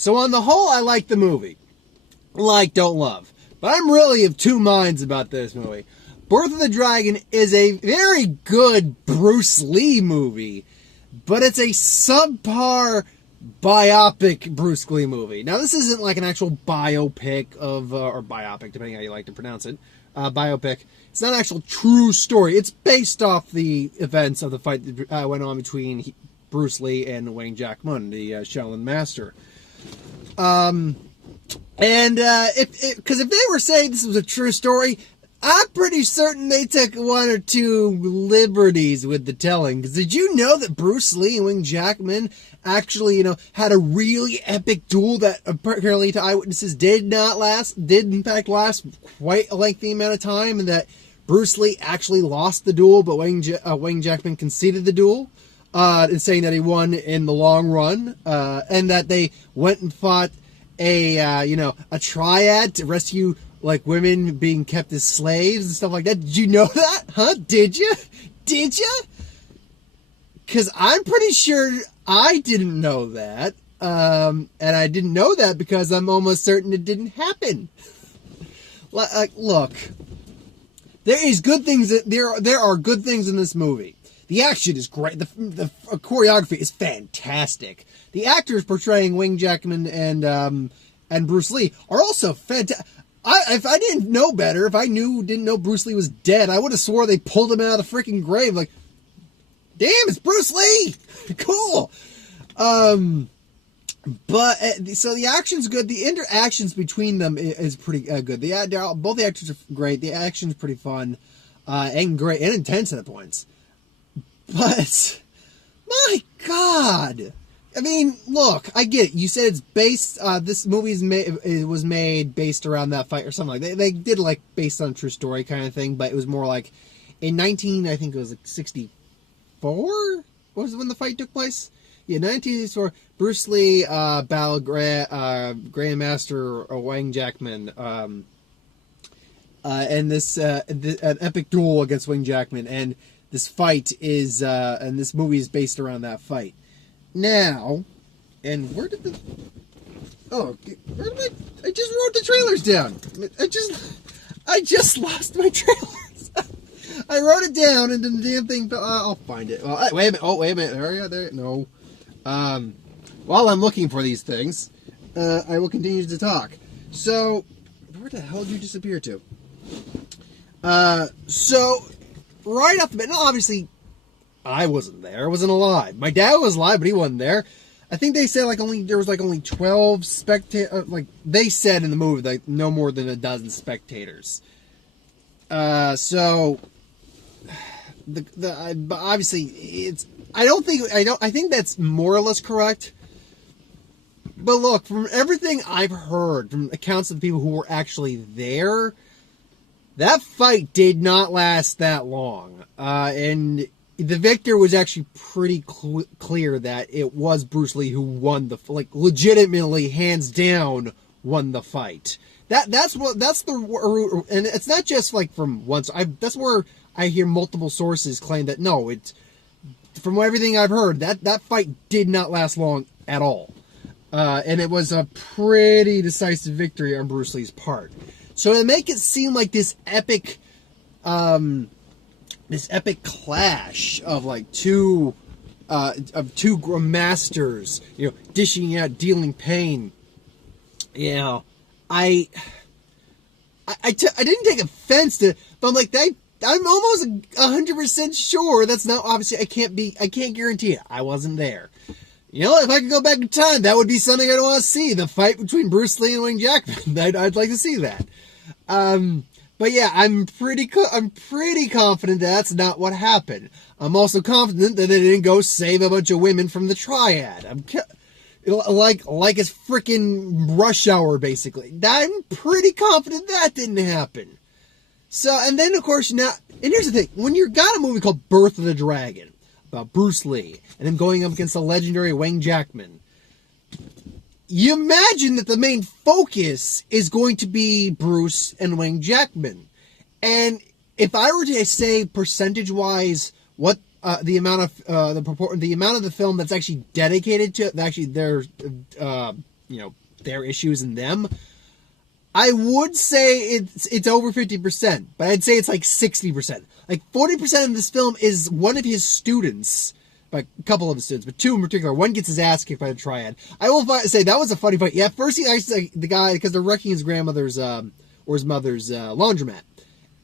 So on the whole, I like the movie. Like, don't love. But I'm really of two minds about this movie. Birth of the Dragon is a very good Bruce Lee movie, but it's a subpar biopic Bruce Lee movie. Now, this isn't like an actual biopic of, or biopic, depending how you like to pronounce it, biopic. It's not an actual true story. It's based off the events of the fight that went on between Bruce Lee and Wang Jackman, the Shaolin master. Because if they were saying this was a true story, I'm pretty certain they took one or two liberties with the telling. Because did you know that Bruce Lee and Wang Jackman actually, had a really epic duel that apparently to eyewitnesses did in fact last quite a lengthy amount of time, and that Bruce Lee actually lost the duel, but Wang Jackman conceded the duel, and saying that he won in the long run, and that they went and fought a triad to rescue like women being kept as slaves and stuff like that. Did you know that? Huh? Did you? Because I'm pretty sure I didn't know that. And I didn't know that because I'm almost certain it didn't happen. Look, there is good things. There are good things in this movie. The action is great. The choreography is fantastic. The actors portraying Wang Jackman and Bruce Lee are also fantastic. If I didn't know better, if I didn't know Bruce Lee was dead, I would have swore they pulled him out of the freaking grave. Like, damn, it's Bruce Lee! Cool! But, so the action's good. The interactions between them is pretty good. Both the actors are great. The action's pretty fun, and great, and intense at points. But, my God! I mean, look, I get it. You said it's based, this movie was made based around that fight or something like that. They did like based on a true story kind of thing, but it was more like in I think it was like 64? Was when the fight took place? Yeah, 1964. Bruce Lee, battled Grandmaster Wang Jackman, and an epic duel against Wang Jackman, and this fight is, and this movie is based around that fight. Now, and I just wrote the trailers down. I just lost my trailers. I wrote it down and then the damn thing, I'll find it. Wait a minute. There. No. While I'm looking for these things, I will continue to talk. So, where the hell did you disappear to? So, right off the bat, obviously, I wasn't there. I wasn't alive. My dad was alive, but he wasn't there. I think they said there was only 12 spectators. They said in the movie no more than a dozen spectators. So but obviously I think that's more or less correct. But look, from everything I've heard from accounts of the people who were actually there, that fight did not last that long. And the victor was actually pretty clear that it was Bruce Lee who won legitimately, hands down, won the fight. That's the, and it's not just from once. That's where I hear multiple sources claim that no, it's from everything I've heard that fight did not last long at all, and it was a pretty decisive victory on Bruce Lee's part. So to make it seem like this epic clash of two masters, dishing out, dealing pain. I didn't take offense to, but I'm I'm almost 100% sure that's not, obviously I can't guarantee it. I wasn't there. If I could go back in time, that would be something I'd want to see. The fight between Bruce Lee and Wang Jackman. I'd like to see that. But yeah, I'm pretty confident that's not what happened. I'm also confident that they didn't go save a bunch of women from the triad. Like it's freaking Rush Hour, basically. I'm pretty confident that didn't happen. So, and then of course now, and here's the thing: when you got a movie called Birth of the Dragon about Bruce Lee and then going up against the legendary Wang Jackman, you imagine that the main focus is going to be Bruce and Wang Jackman. And if I were to say percentage-wise what the amount of the film that's actually dedicated to, actually their their issues and them. I would say it's over 50%, but I'd say it's like 60%. Like 40% of this film is one of his students, but a couple of his students, but two in particular. One gets his ass kicked by the triad. I will say that was a funny fight. Yeah, at first he actually, the guy, because they're wrecking his grandmother's or his mother's laundromat.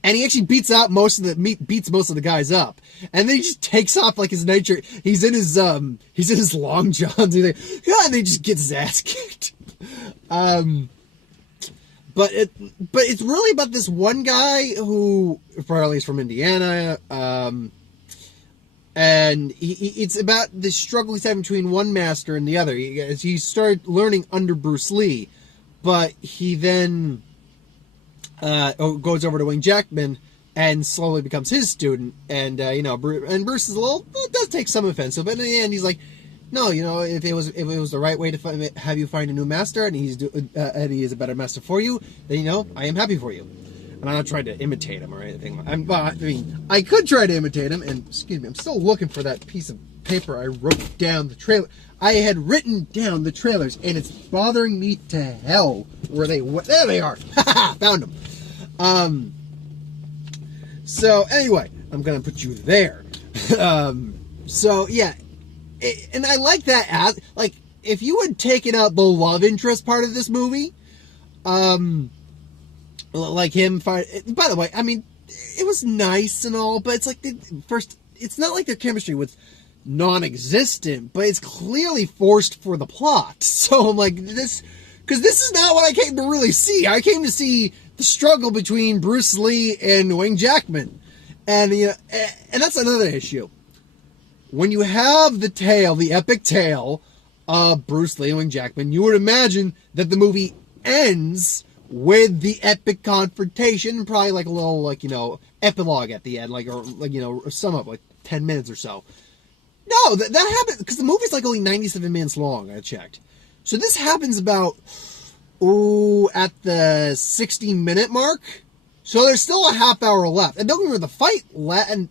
And he actually beats most of the guys up, and then he just takes off like his nightshirt. He's in his long johns. He's like, yeah, and then he just gets his ass kicked. But it's really about this one guy who apparently is from Indiana, and it's about the struggle he's having between one master and the other. He started learning under Bruce Lee, but he then goes over to Wing Jackman and slowly becomes his student. And Bruce is does take some offense, but in the end he's like, no, if it was the right way to have you find a new master, and he is a better master for you, then I am happy for you. And I'm not trying to imitate him or anything. I could try to imitate him. And excuse me, I'm still looking for that piece of paper I wrote down the trailer. I had written down the trailers, and it's bothering me to hell. There they are. Found them. So anyway, I'm gonna put you there. So yeah. And I like that if you had taken out the love interest part of this movie, like him by the way, it was nice and all, but it's like it's not like their chemistry was non-existent, but it's clearly forced for the plot. So I'm like, because this is not what I came to really see. I came to see the struggle between Bruce Lee and Wing Jackman, and and that's another issue. When you have the epic tale of Bruce Lee and Wing Jackman, you would imagine that the movie ends with the epic confrontation, probably like a little, epilogue at the end, or sum up, like 10 minutes or so. No, that happened, because the movie's like only 97 minutes long, I checked. So this happens about, at the 60-minute mark. So there's still a half hour left. And don't remember the fight, and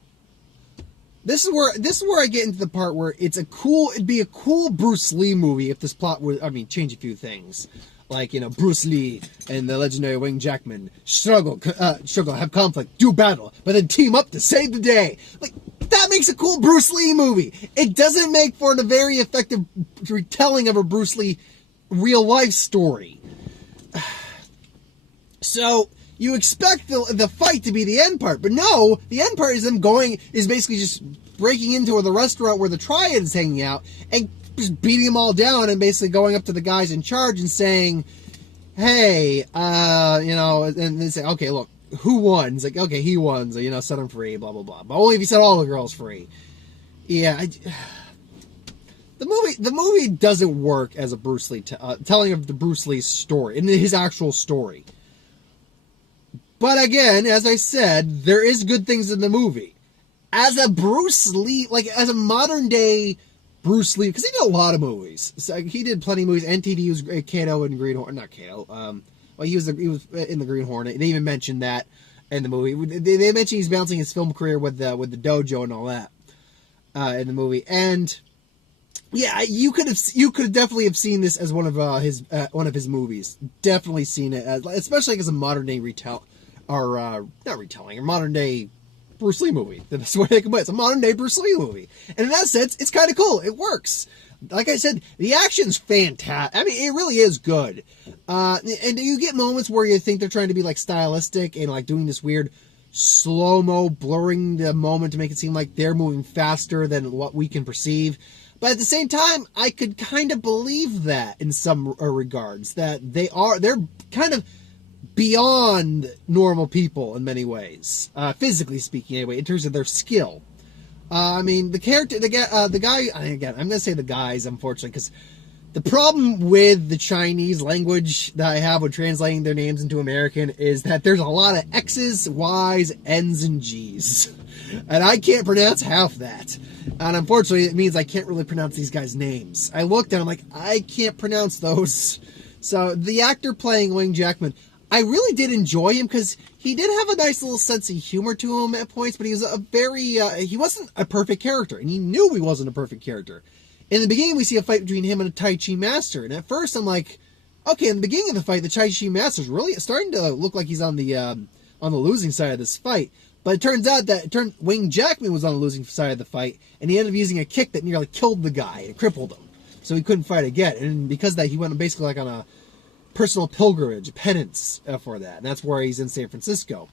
This is where I get into the part where it'd be a cool Bruce Lee movie if this plot would, change a few things. Like, Bruce Lee and the legendary Wing Jackman struggle, have conflict, do battle, but then team up to save the day. Like, that makes a cool Bruce Lee movie. It doesn't make for a very effective retelling of a Bruce Lee real life story. So you expect the fight to be the end part, but no, the end part is basically just breaking into the restaurant where the triad is hanging out and just beating them all down, and basically going up to the guys in charge and saying, hey, and they say, okay, look, who won? It's like, okay, he won, so, set him free, blah, blah, blah. But only if he set all the girls free. Yeah, the movie doesn't work as a Bruce Lee, telling of the Bruce Lee story, in his actual story. But again, as I said, there is good things in the movie. As a Bruce Lee, as a modern day Bruce Lee, because he did a lot of movies. So he did plenty of movies. NTD was Kato and Green Hornet, not Kato. He was in the Green Hornet. They even mentioned that in the movie. They mentioned he's bouncing his film career with the dojo and all that in the movie. And yeah, you could definitely have seen this as one of his movies. Definitely seen it as, especially as a modern day modern day Bruce Lee movie. That's the way they can put it. It's a modern day Bruce Lee movie. And in that sense, it's kind of cool. It works. Like I said, the action's fantastic. It really is good. And you get moments where you think they're trying to be stylistic and doing this weird slow-mo, blurring the moment to make it seem like they're moving faster than what we can perceive. But at the same time, I could kind of believe that in some regards, that they're kind of beyond normal people in many ways, physically speaking anyway, in terms of their skill. The character, the guy, again, I'm going to say the guys, unfortunately, because the problem with the Chinese language that I have with translating their names into American is that there's a lot of X's, Y's, N's, and G's. And I can't pronounce half that. And unfortunately, it means I can't really pronounce these guys' names. I looked and I'm like, I can't pronounce those. So the actor playing Wing Jackman, I really did enjoy him because he did have a nice little sense of humor to him at points, but he was he wasn't a perfect character, and he knew he wasn't a perfect character. In the beginning, we see a fight between him and a Tai Chi master, and at first I'm like, okay, in the beginning of the fight, the Tai Chi Master's really starting to look like he's on the losing side of this fight. But it turns out that Wayne Jackman was on the losing side of the fight, and he ended up using a kick that nearly killed the guy and crippled him. So he couldn't fight again. And because of that, he went basically like on a personal pilgrimage, penance for that. And that's where he's in San Francisco.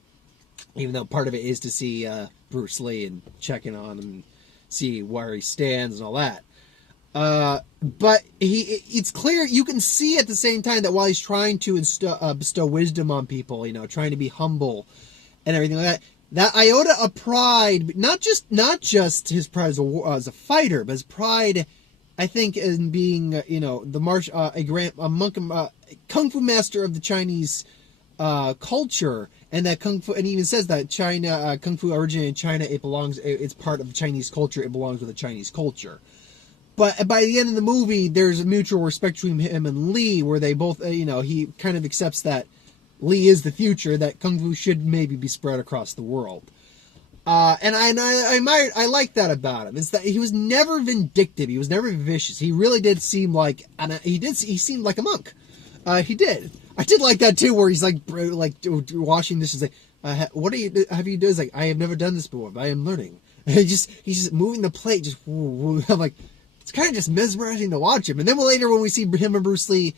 Even though part of it is to see Bruce Lee and check in on him and see where he stands and all that. But it's clear, you can see at the same time that while he's trying to bestow wisdom on people, trying to be humble and everything like that iota of pride, not just his pride as a fighter, but his pride, I think, in being, kung fu master of the Chinese culture, and that kung fu, and he even says that kung fu originated in China. It's part of the Chinese culture. It belongs with the Chinese culture. But by the end of the movie, there's a mutual respect between him and Lee, where they both, he kind of accepts that Lee is the future, that kung fu should maybe be spread across the world. And I like that about him. Is that he was never vindictive. He was never vicious. He really did seem like, he seemed like a monk. He did. I did like that too, where he's like washing dishes. Like, what have you done? He's like, I have never done this before, but I am learning. And he's just moving the plate. I'm like, it's kind of just mesmerizing to watch him. And then later when we see him and Bruce Lee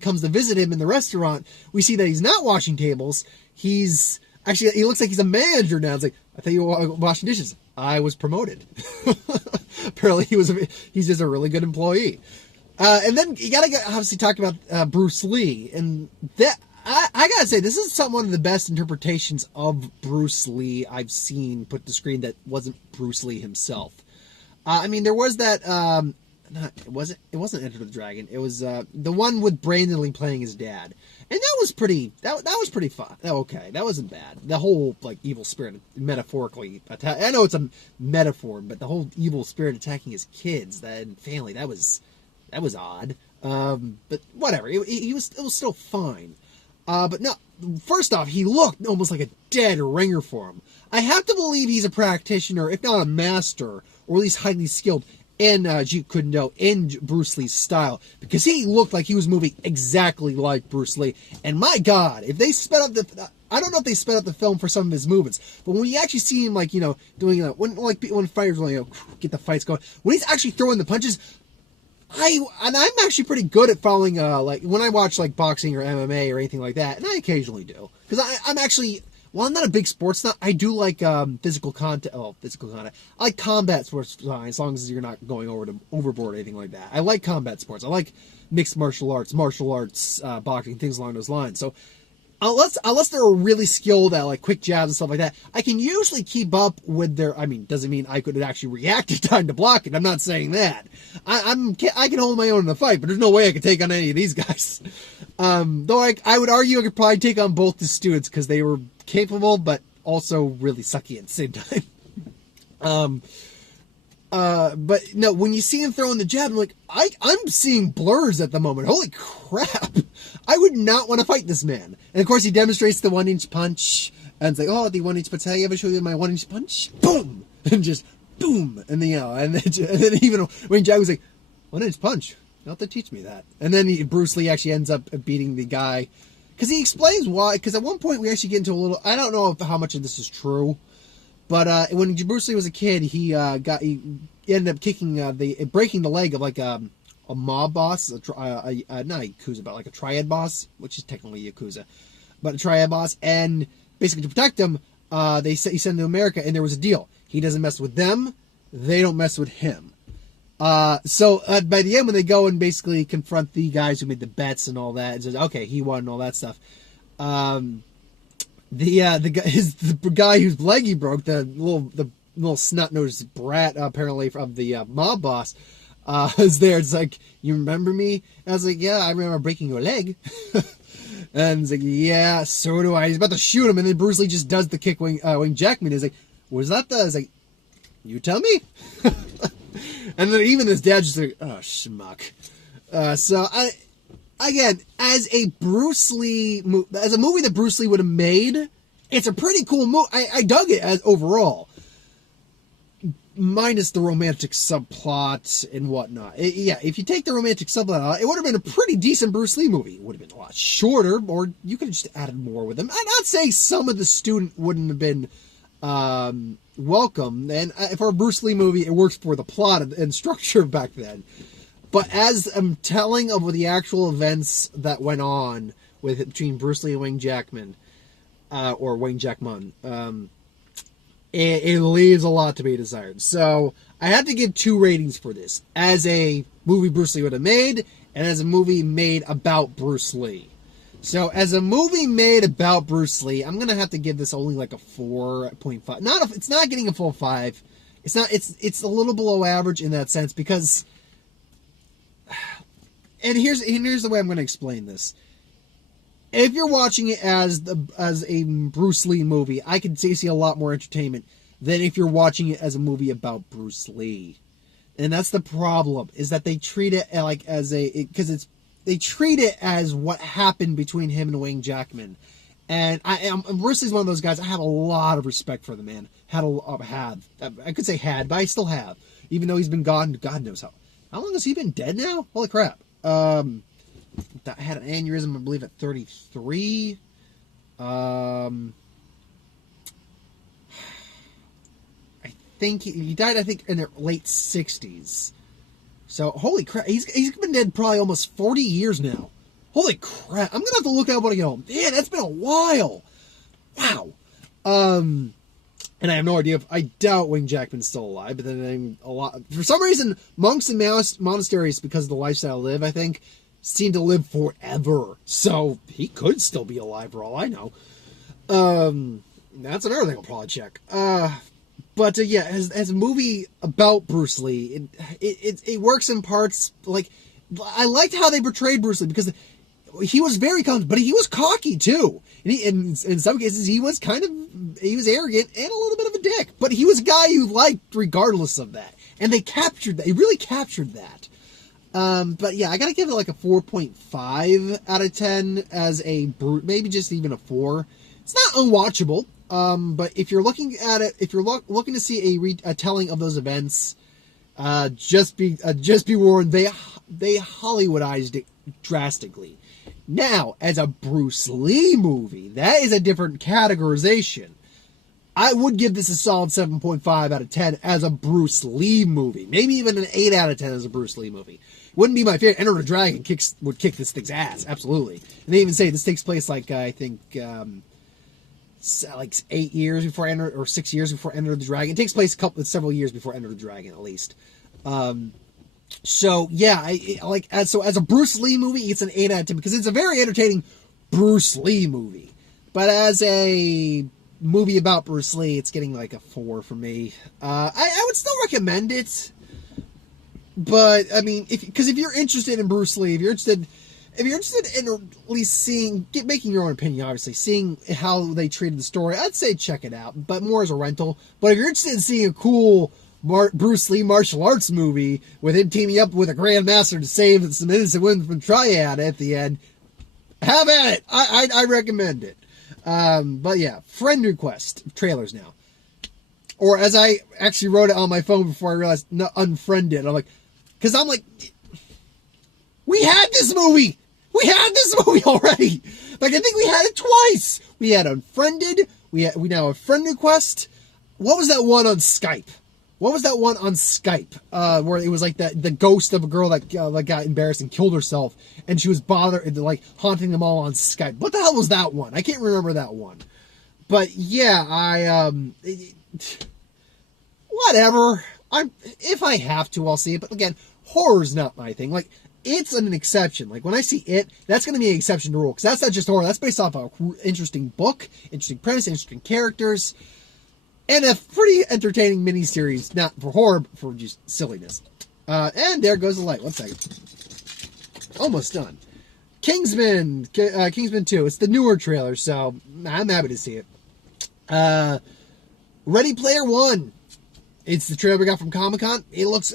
comes to visit him in the restaurant, we see that he's not washing tables. He looks like he's a manager now. It's like, I thought you were washing dishes. I was promoted. Apparently he's just a really good employee. And then you gotta obviously talk about Bruce Lee. And that, I gotta say, this is one of the best interpretations of Bruce Lee I've seen put to screen that wasn't Bruce Lee himself. There was that, it wasn't Enter the Dragon. It was the one with Brandon Lee playing his dad. And that was pretty fun. Okay, that wasn't bad. The whole, evil spirit metaphorically I know it's a metaphor, but the whole evil spirit attacking his kids and family, that was odd. But whatever. It was still fine. But no, first off, he looked almost like a dead ringer for him. I have to believe he's a practitioner, if not a master, or at least highly skilled in Jeet Kune Do, in Bruce Lee's style, because he looked like he was moving exactly like Bruce Lee. And my God, if they sped up I don't know if they sped up the film for some of his movements, but when you actually see him, doing when fighters get the fights going, when he's actually throwing the punches, I'm actually pretty good at following, when I watch, boxing or MMA or anything like that, and I occasionally do, because I'm actually, I'm not a big sports nut. I do like physical content. I like combat sports as long as you're not going overboard or anything like that. I like combat sports. I like mixed martial arts, boxing, things along those lines. So unless they're really skilled at quick jabs and stuff like that, I can usually keep up with their. Doesn't mean I could actually react in time to block it. I'm not saying that. I can hold my own in the fight, but there's no way I could take on any of these guys. Though I would argue I could probably take on both the students because they were capable, but also really sucky at the same time. But no, when you see him throwing the jab, I'm seeing blurs at the moment. Holy crap! I would not want to fight this man. And of course, he demonstrates the 1-inch punch, and it's like, oh, the 1-inch punch. Have I ever show you my 1-inch punch? Boom, and just boom, and then and then even when Jack was like, 1-inch punch, you have to teach me that. And then Bruce Lee actually ends up beating the guy. Because he explains why. Because at one point we actually get into a little. I don't know how much of this is true, but when Bruce Lee was a kid, he ended up breaking the leg of a mob boss, not a yakuza, but a triad boss, which is technically yakuza, but a triad boss. And basically to protect him, he sent him to America, and there was a deal. He doesn't mess with them; they don't mess with him. So by the end, when they go and basically confront the guys who made the bets and all that, and says, okay, he won and all that stuff. The guy whose leg he broke, the little snot-nosed brat, apparently from the mob boss, is there. It's like, you remember me? And I was like, yeah, I remember breaking your leg. And it's like, yeah, so do I. He's about to shoot him, and then Bruce Lee just does the kick. Wayne Jackman is like, was that the? It's like, you tell me. And then even his dad just like, oh, schmuck. So again, as a movie that Bruce Lee would have made, it's a pretty cool movie. I dug it as overall. minus the romantic subplot and whatnot. If you take the romantic subplot out, it would have been a pretty decent Bruce Lee movie. It would have been a lot shorter, or you could have just added more with him. I'm not saying some of the student wouldn't have been welcome, and for a Bruce Lee movie, it works for the plot and structure back then. But as I'm telling of the actual events that went on between Bruce Lee and Wayne Jackman, or Wayne Jackman, it leaves a lot to be desired. So I had to give 2 ratings for this, as a movie Bruce Lee would have made, and as a movie made about Bruce Lee. So as a movie made about Bruce Lee, I'm gonna have to give this only like a 4.5. It's not getting a full 5. It's not. It's a little below average in that sense because. And here's the way I'm gonna explain this. If you're watching it as a Bruce Lee movie, I can see a lot more entertainment than if you're watching it as a movie about Bruce Lee. And that's the problem, is that they treat it like they treat it as what happened between him and Wayne Jackman. And Bruce Lee's one of those guys. I have a lot of respect for the man. I could say had, but I still have, even though he's been gone. God knows how long has he been dead now? Holy crap! That had an aneurysm, I believe, at 33. I think he died, I think, in the late 60s. So, holy crap. He's been dead probably almost 40 years now. Holy crap. I'm going to have to look that up and go, man, that's been a while. Wow. And I have no idea if, I doubt Wayne Jackman's still alive, but then for some reason, monks and monasteries, because of the lifestyle they live, I think, seem to live forever. So he could still be alive for all I know. That's another thing I'll probably check. But as a movie about Bruce Lee, it works in parts. Like, I liked how they portrayed Bruce Lee because he was very confident, but he was cocky too. And in some cases, he was arrogant and a little bit of a dick. But he was a guy you liked regardless of that. And they captured that. They really captured that. But yeah, I gotta give it like a 4.5 out of 10 as maybe just even a 4. It's not unwatchable. But if you're looking at it, if you're looking to see a telling of those events, just be warned, they Hollywoodized it drastically. Now, as a Bruce Lee movie, that is a different categorization. I would give this a solid 7.5 out of 10 as a Bruce Lee movie. Maybe even an 8 out of 10 as a Bruce Lee movie. Wouldn't be my favorite. Enter the Dragon would kick this thing's ass, absolutely. And they even say this takes place like, I think, like 8 years before Enter, or 6 years before Enter the Dragon. It takes place several years before Enter the Dragon, at least. So yeah, as a Bruce Lee movie, it's an 8 out of 10 because it's a very entertaining Bruce Lee movie. But as a movie about Bruce Lee, it's getting like a 4 for me. I would still recommend it, but I mean, if you're interested in Bruce Lee, if you're interested in at least making your own opinion, obviously, seeing how they treated the story, I'd say check it out, but more as a rental. But if you're interested in seeing a cool Bruce Lee martial arts movie with him teaming up with a grandmaster to save some innocent women from Triad at the end, have at it. I recommend it. But yeah, friend request trailers now. Or as I actually wrote it on my phone before I realized, no, unfriended. Because I'm like, we had this movie. We had this movie already. Like, I think we had it twice. We had Unfriended. We now have friend request. What was that one on Skype? Where it was like the ghost of a girl that got embarrassed and killed herself, and she was like haunting them all on Skype. What the hell was that one? I can't remember that one. But yeah, whatever. If I have to, I'll see it. But again, horror's not my thing. Like, it's an exception. Like, when I see it, that's going to be an exception to rule. Because that's not just horror. That's based off an interesting book, interesting premise, interesting characters, and a pretty entertaining miniseries. Not for horror, but for just silliness. And there goes the light. 1 second. Almost done. Kingsman 2. It's the newer trailer, so I'm happy to see it. Ready Player One. It's the trailer we got from Comic-Con.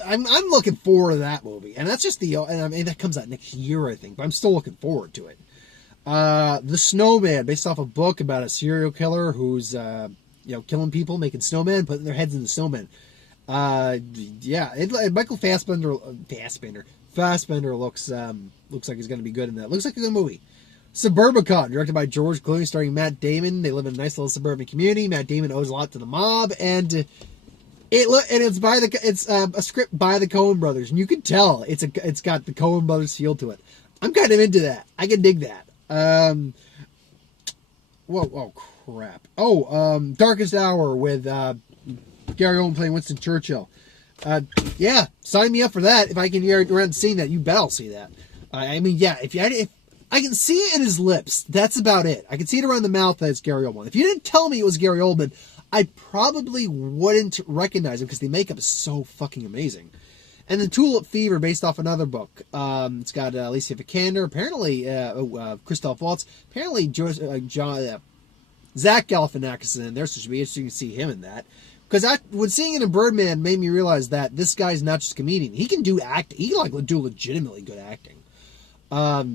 I'm looking forward to that movie. And that's just that comes out next year, I think. But I'm still looking forward to it. The Snowman, based off a book about a serial killer who's, killing people, making snowmen, putting their heads in the snowman. Yeah, Michael Fassbender looks like he's going to be good in that. Looks like a good movie. Suburbicon, directed by George Clooney, starring Matt Damon. They live in a nice little suburban community. Matt Damon owes a lot to the mob, and it's a script by the Coen brothers, and you can tell it's got the Coen brothers feel to it. I'm kind of into that. I can dig that. Whoa, oh crap. Darkest Hour with Gary Oldman playing Winston Churchill. Yeah, sign me up for that. If I can get around seeing that, you bet I'll see that. I mean, yeah, if I can see it in his lips, that's about it. I can see it around the mouth that it's Gary Oldman. If you didn't tell me it was Gary Oldman, I probably wouldn't recognize him because the makeup is so fucking amazing. And then Tulip Fever, based off another book. It's got Alicia Vikander, apparently Christoph Waltz, apparently Zach Galifianakis is in there, so it should be interesting to see him in that. Because when seeing it in Birdman made me realize that this guy's not just a comedian. He can do acting. He can do legitimately good acting.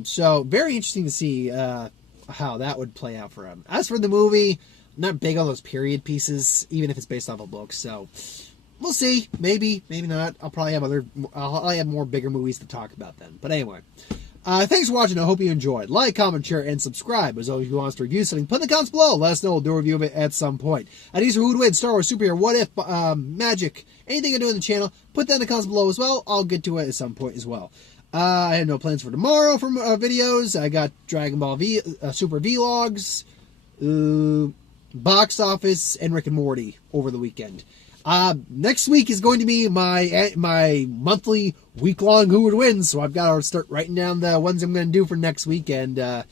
So very interesting to see how that would play out for him. As for the movie, I'm not big on those period pieces, even if it's based off a book. So we'll see. Maybe, maybe not. I'll probably have more bigger movies to talk about then. But anyway. Thanks for watching. I hope you enjoyed. Like, comment, share, and subscribe. As always, if you want us to review something, put in the comments below. Let us know. We'll do a review of it at some point. Ideas for who would win, Star Wars, superhero, what if, magic, anything I do in the channel, put that in the comments below as well. I'll get to it at some point as well. I have no plans for tomorrow for videos. I got Dragon Ball V, Super Vlogs, box office, and Rick and Morty over the weekend. Next week is going to be my monthly week-long Who Would Win, so I've got to start writing down the ones I'm going to do for next week and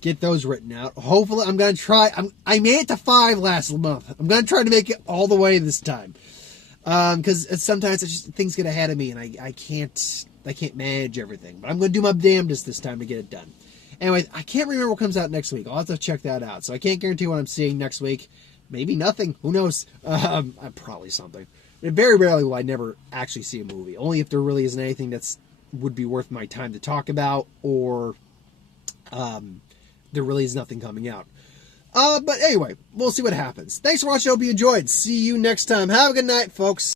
get those written out. Hopefully, I'm going to try. I made it to 5 last month. I'm going to try to make it all the way this time, because sometimes things get ahead of me and I can't manage everything. But I'm going to do my damnedest this time to get it done. Anyway, I can't remember what comes out next week. I'll have to check that out. So I can't guarantee what I'm seeing next week. Maybe nothing. Who knows? Probably something. Very rarely will I never actually see a movie. Only if there really isn't anything that's would be worth my time to talk about, or there really is nothing coming out. But anyway, we'll see what happens. Thanks for watching. I hope you enjoyed. See you next time. Have a good night, folks.